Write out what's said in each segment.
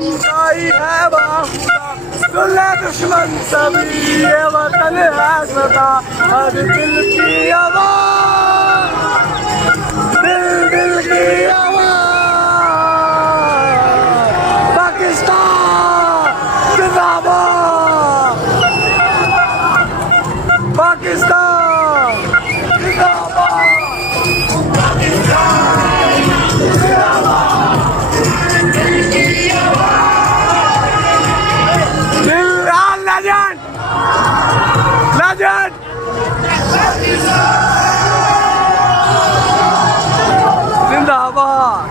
खुदाई है बाखुदा, दुल्हे दुश्मन सभी ये वतन है सदा, हर दिल की आवाज़, दिल दिल की आवाज़, पाकिस्तान जिंदाबाद, पाकिस्तान जिंदाबाद, legend, जिंदाबाद,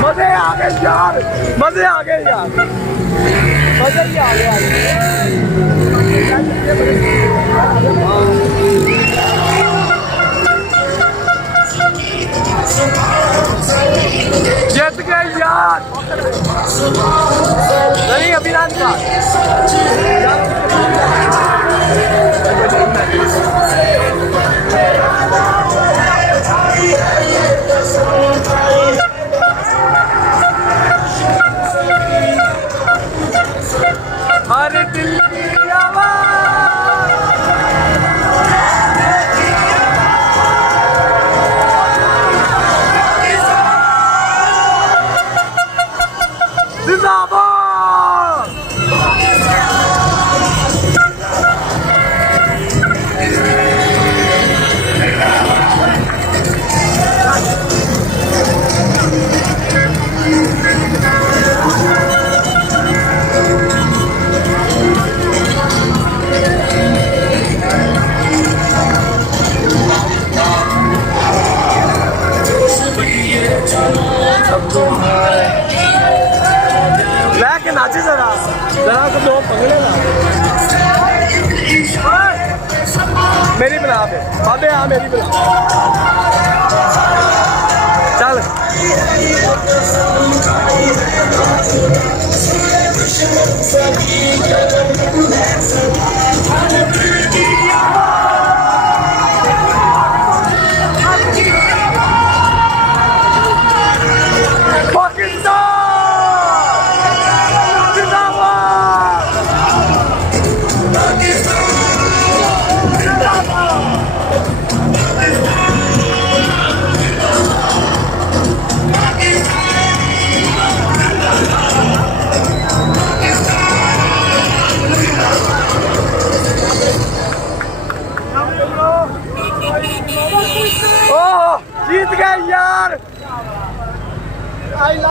मजे आ गए यार, मजे आ गए यार, मजे ही आ गए। जीत गए यार, नहीं अभियान का हर दिल की आवाज़, जिंदाबाद, लेके नाचे जरा जरा तो लोग पकड़े ना, मेरी बना पे बाबे, हाँ मेरी बना चल। जीत गए यार।